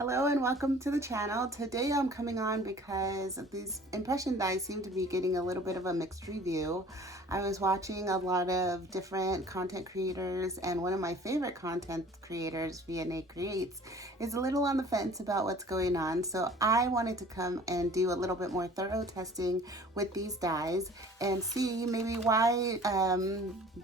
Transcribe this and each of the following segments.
Hello and welcome to the channel. Today I'm coming on because these impression dies seem to be getting a little bit of a mixed review. I was watching a lot of different content creators, and one of my favorite content creators, Vianney Creates, is a little on the fence about what's going on. So I wanted to come and do a little bit more thorough testing with these dies and see maybe why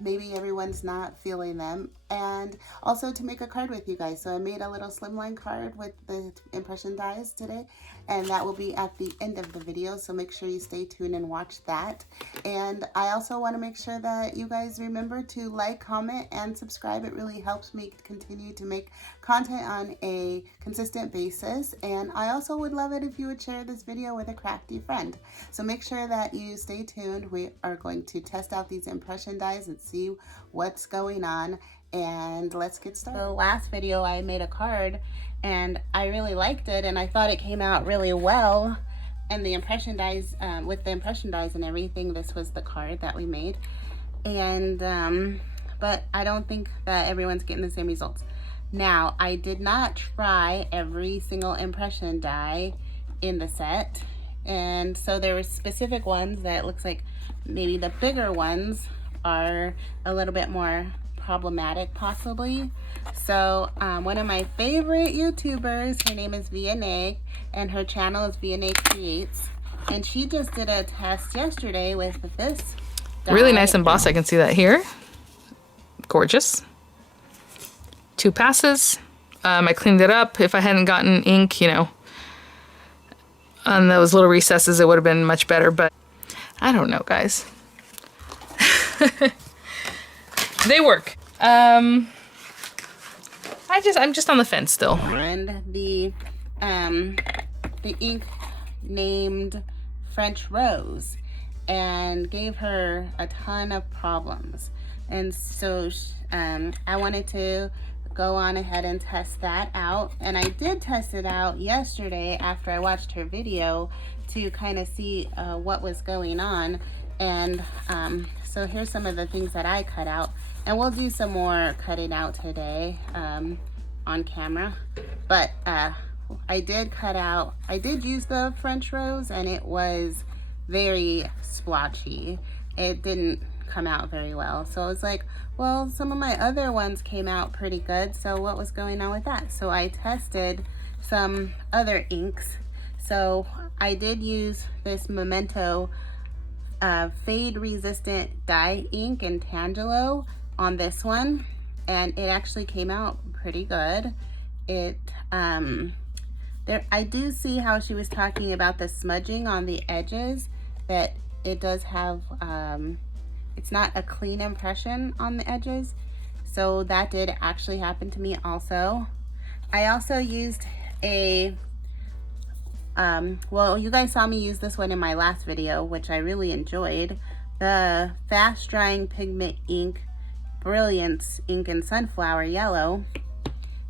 maybe everyone's not feeling them, and also to make a card with you guys. So I made a little slimline card with the impression dies today, and that will be at the end of the video, so make sure you stay tuned and watch that. And I also want to make sure that you guys remember to like, comment, and subscribe. It really helps me continue to make content on a consistent basis, and I also would love it if you would share this video with a crafty friend. So make sure that you stay tuned. We are going to test out these impression dies and see what's going on, and let's get started. The last video I made a card and I really liked it, and I thought it came out really well, and the impression dies, with the impression dies and everything, this was the card that we made. And but I don't think that everyone's getting the same results. Now, I did not try every single impression die in the set, and so there were specific ones that looks like maybe the bigger ones are a little bit more problematic possibly. So one of my favorite YouTubers, her name is Vianney, and her channel is Vianney Creates, and she just did a test yesterday with this die. Really nice embossed. I can see that here. Gorgeous. 2 passes. I cleaned it up. If I hadn't gotten ink, you know, on those little recesses, it would have been much better, but I don't know, guys. They work. I'm just on the fence still. And the ink named French Rose and gave her a ton of problems. And so I wanted to go on ahead and test that out. And I did test it out yesterday after I watched her video to kind of see what was going on. And so here's some of the things that I cut out. And we'll do some more cutting out today on camera. But I did use the French Rose, and it was very splotchy. It didn't come out very well. So I was like, well, some of my other ones came out pretty good, so what was going on with that? So I tested some other inks. So I did use this Memento fade resistant dye ink in Tangelo on this one, and it actually came out pretty good. I do see how she was talking about the smudging on the edges, that it does have it's not a clean impression on the edges, so that did actually happen to me also. I also used a well, you guys saw me use this one in my last video, which I really enjoyed, the fast drying pigment ink Brilliance ink in Sunflower Yellow,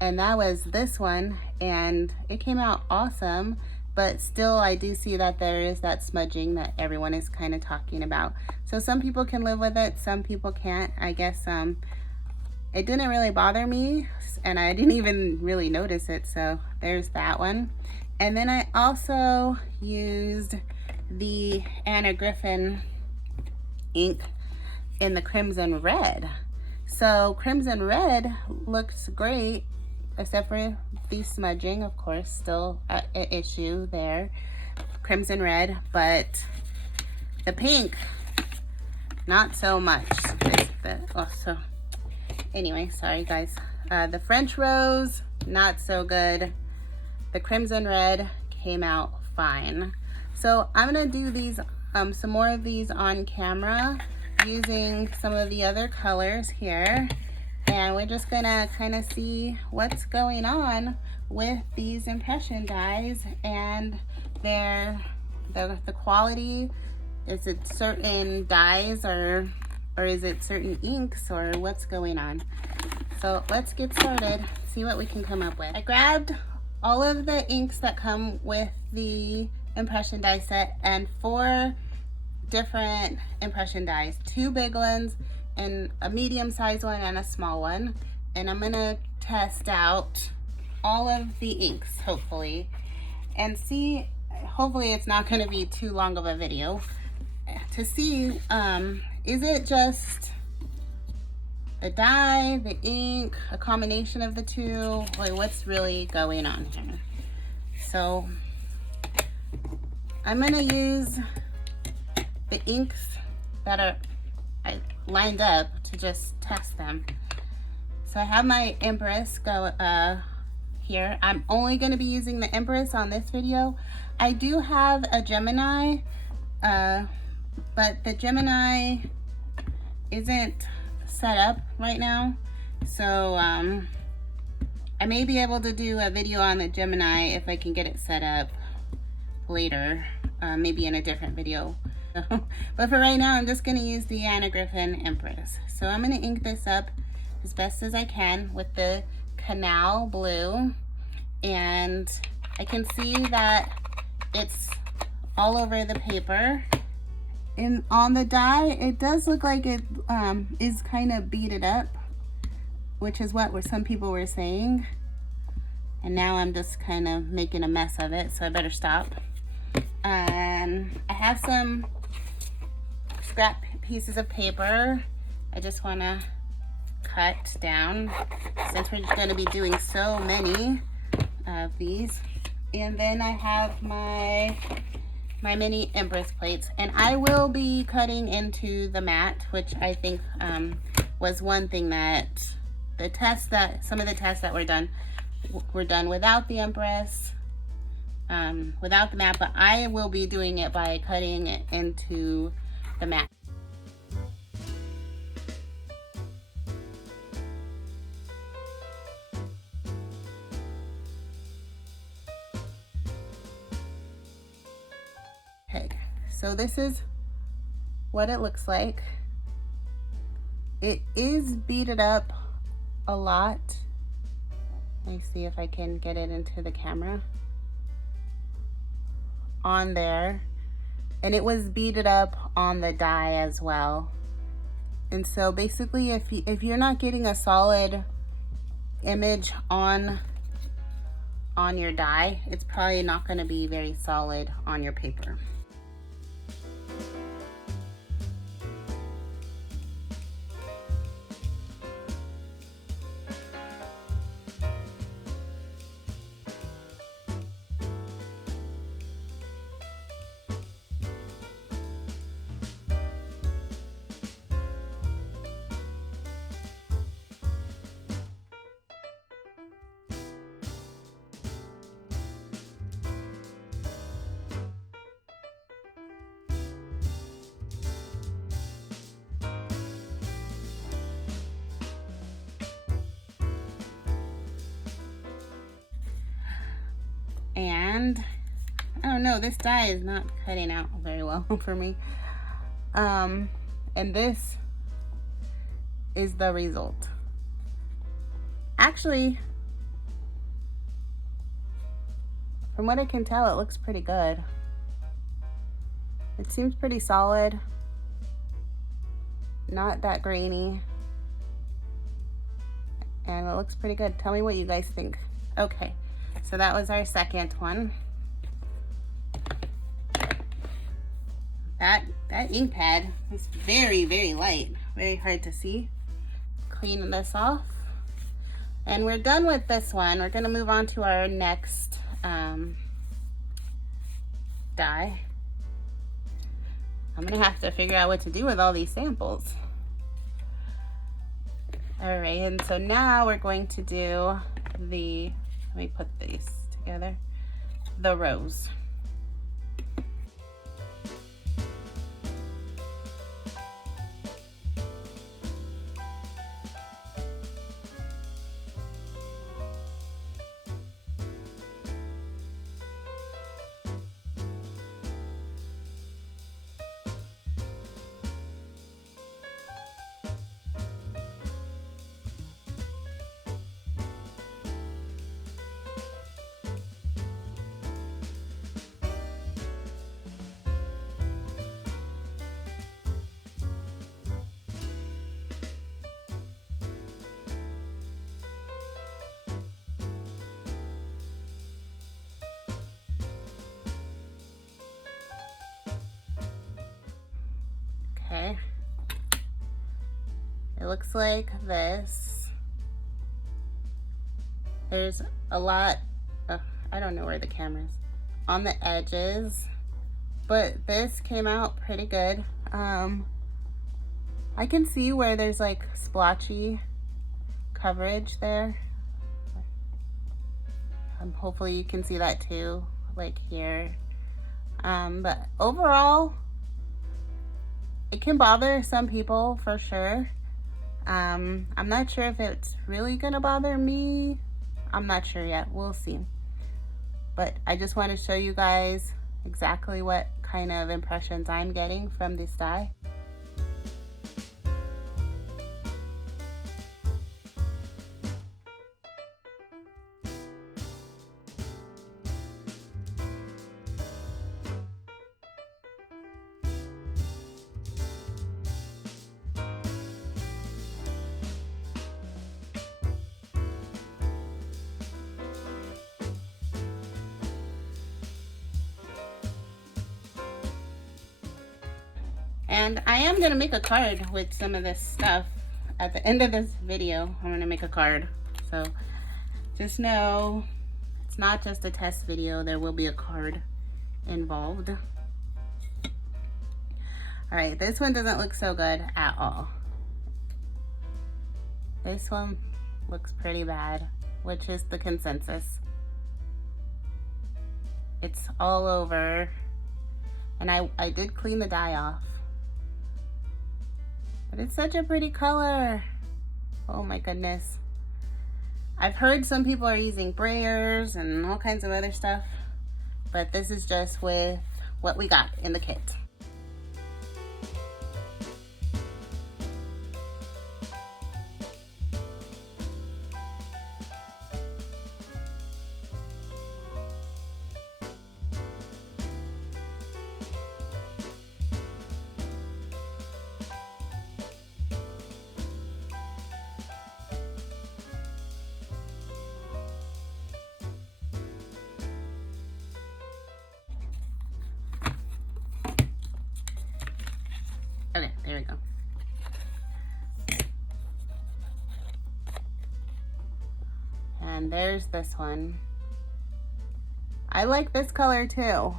and that was this one, and it came out awesome. But still, I do see that there is that smudging that everyone is kind of talking about. So some people can live with it, some people can't. I guess it didn't really bother me, and I didn't even really notice it, so there's that one. And then I also used the Anna Griffin ink in the Crimson Red. So Crimson Red looks great, except for the smudging, of course, still an issue there. Crimson Red, but the pink, not so much. So anyway, sorry guys. The French Rose, not so good. The Crimson Red came out fine. So I'm gonna do these, some more of these on camera using some of the other colors here, and we're just gonna kind of see what's going on with these impression dies and the quality. Is it certain dyes or is it certain inks, or what's going on? So let's get started, see what we can come up with. I grabbed all of the inks that come with the impression die set and 4 different impression dies, 2 big ones and a medium-sized one and a small one. And I'm gonna test out all of the inks, hopefully, and see, hopefully it's not going to be too long of a video, to see, is it just the dye, the ink, a combination of the two, like what's really going on here. So I'm going to use the inks that are lined up to just test them. So I have my Empress go here. I'm only going to be using the Empress on this video. I do have a Gemini, but the Gemini isn't set up right now. So I may be able to do a video on the Gemini if I can get it set up later, maybe in a different video. But for right now, I'm just going to use the Anna Griffin Empress. So I'm going to ink this up as best as I can with the Canal Blue, and I can see that it's all over the paper. And on the dye, it does look like it is kind of beaded up, which is what some people were saying. And now I'm just kind of making a mess of it, so I better stop. I have some scrap pieces of paper I just want to cut down since we're going to be doing so many of these. And then I have my mini Empress plates, and I will be cutting into the matte, which I think was one thing that some of the tests that were done without the Empress, without the matte, but I will be doing it by cutting it into the matte. Okay, so this is what it looks like. It is beaded up a lot. Let me see if I can get it into the camera. On there. And it was beaded up on the dye as well. And so basically, if you're not getting a solid image on your dye, it's probably not going to be very solid on your paper. And I don't know, this dye is not cutting out very well for me. And this is the result. Actually, from what I can tell, it looks pretty good. It seems pretty solid, not that grainy, and it looks pretty good. Tell me what you guys think. Okay, so that was our second one. That ink pad is very, very light, very hard to see. Clean this off. And we're done with this one. We're gonna move on to our next dye. I'm gonna have to figure out what to do with all these samples. All right, and so now we're going to do let me put these together, the rose. looks like this. There's a lot, I don't know where the camera is, on the edges, but this came out pretty good. I can see where there's like splotchy coverage there. Hopefully you can see that too, like here. But overall, it can bother some people for sure. I'm not sure if it's really gonna bother me. I'm not sure yet, we'll see. But I just want to show you guys exactly what kind of impressions I'm getting from this dye. And I am gonna make a card with some of this stuff. At the end of this video, I'm gonna make a card. So just know it's not just a test video, there will be a card involved. All right, this one doesn't look so good at all. This one looks pretty bad, which is the consensus. It's all over, and I did clean the dye off. But it's such a pretty color. Oh my goodness. I've heard some people are using brayers and all kinds of other stuff, but this is just with what we got in the kit. Okay, there we go. And there's this one. I like this color too.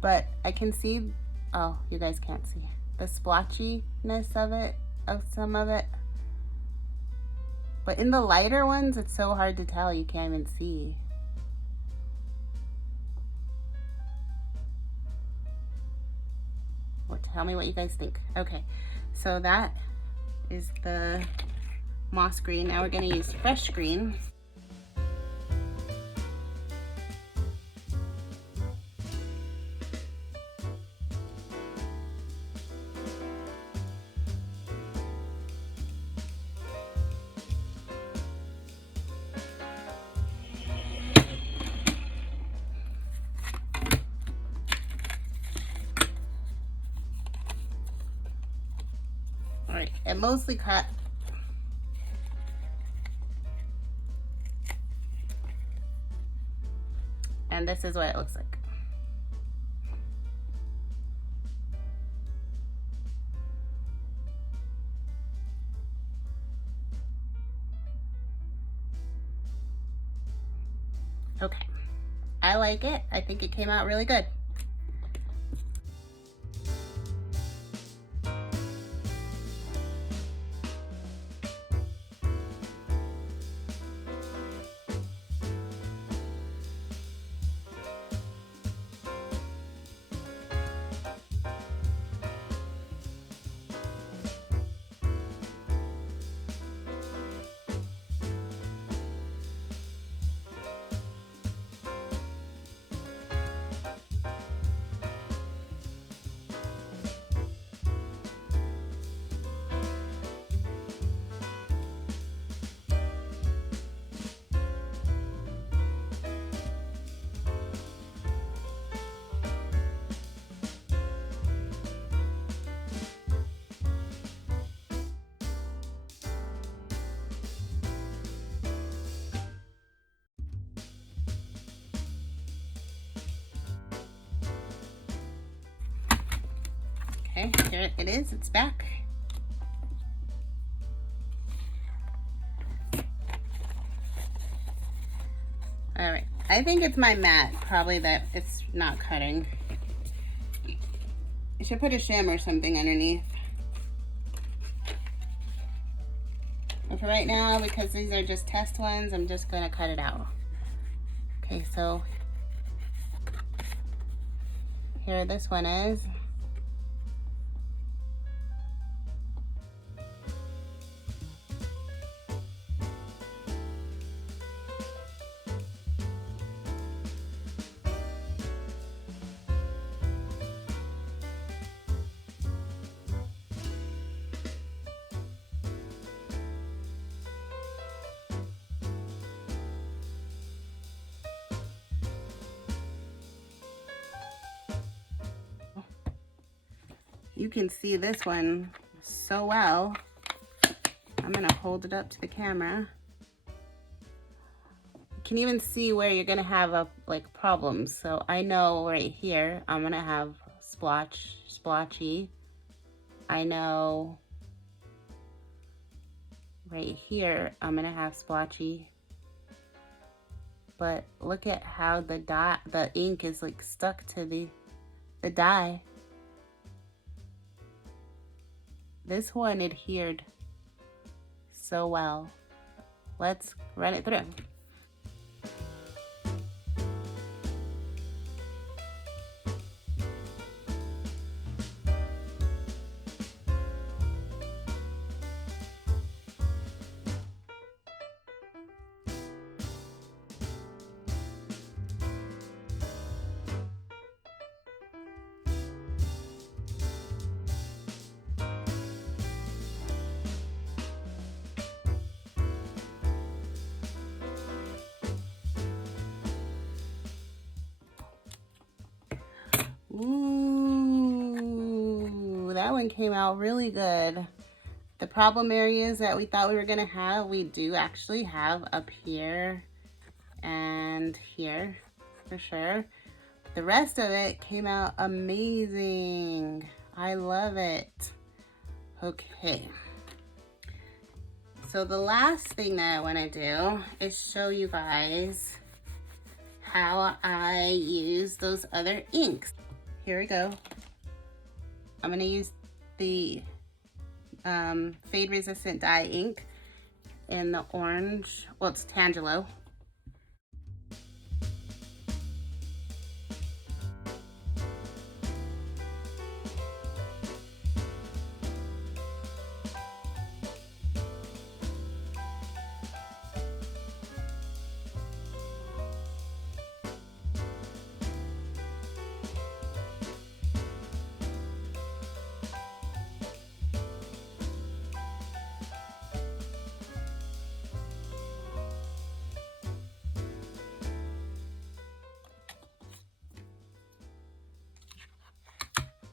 But I can see, oh, you guys can't see, the splotchiness of it, of some of it. But in the lighter ones, it's so hard to tell, you can't even see. Well, tell me what you guys think. Okay, so that is the moss green. Now we're gonna use fresh green. Alright, it mostly cut. And this is what it looks like. Okay, I like it. I think it came out really good. Okay, here it is, it's back. All right, I think it's my mat, probably, that it's not cutting. I should put a shim or something underneath. But for right now, because these are just test ones, I'm just gonna cut it out. Okay, so here this one is. You can see this one so well. I'm gonna hold it up to the camera. You can even see where you're gonna have like problems. So I know right here I'm gonna have splotchy. I know right here I'm gonna have splotchy. But look at how the ink is like stuck to the dye. This one adhered so well. Let's run it through. Ooh, that one came out really good. The problem areas that we thought we were gonna have, we do actually have up here and here for sure. The rest of it came out amazing. I love it. Okay. So the last thing that I wanna do is show you guys how I use those other inks. Here we go. I'm gonna use the fade resistant dye ink in the orange, well, it's Tangelo.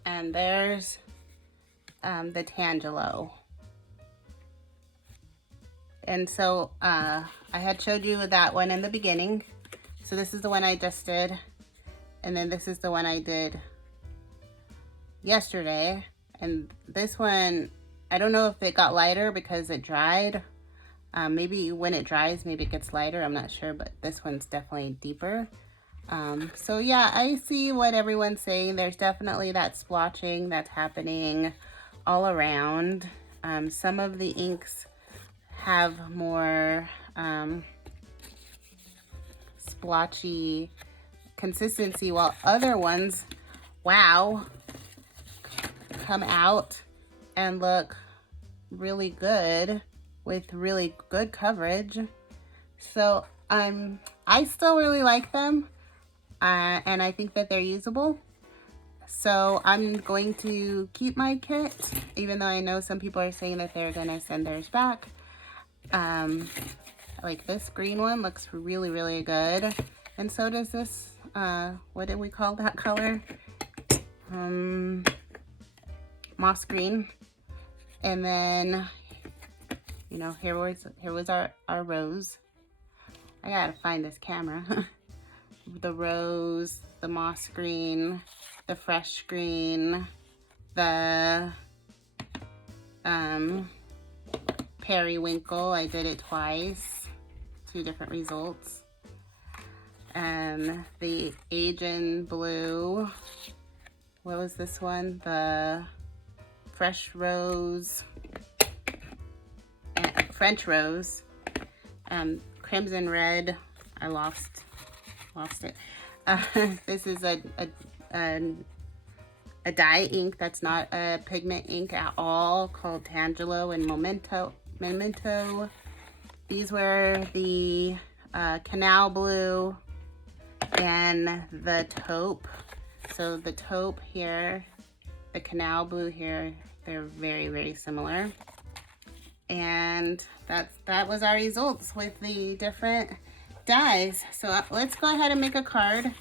And there's the Tangelo. And so I had showed you that one in the beginning. So this is the one I just did. And then this is the one I did yesterday. And this one, I don't know if it got lighter because it dried. Maybe when it dries, maybe it gets lighter. I'm not sure, but this one's definitely deeper. So yeah, I see what everyone's saying. There's definitely that splotching that's happening all around. Some of the inks have more splotchy consistency, while other ones, wow, come out and look really good with really good coverage. So I still really like them. And I think that they're usable. So I'm going to keep my kit, even though I know some people are saying that they're gonna send theirs back. Like this green one looks really, really good. And so does this, what did we call that color? Moss green. And then, you know, here was our rose. I gotta find this camera. The rose, the moss green, the fresh green, the periwinkle. I did it twice, 2 different results. the Asian blue. What was this one? The fresh rose, French rose, crimson red. I lost it. This is a dye ink that's not a pigment ink at all, called Tangelo and Memento. These were the canal blue and the taupe. So the taupe here, the canal blue here, they're very, very similar. And that was our results with the different dyes. So let's go ahead and make a card.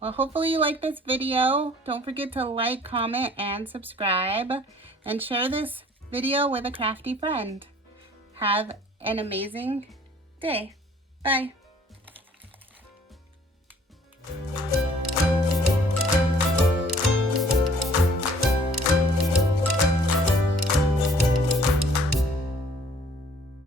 Well, hopefully you like this video. Don't forget to like, comment, and subscribe. And share this video with a crafty friend. Have an amazing day. Bye.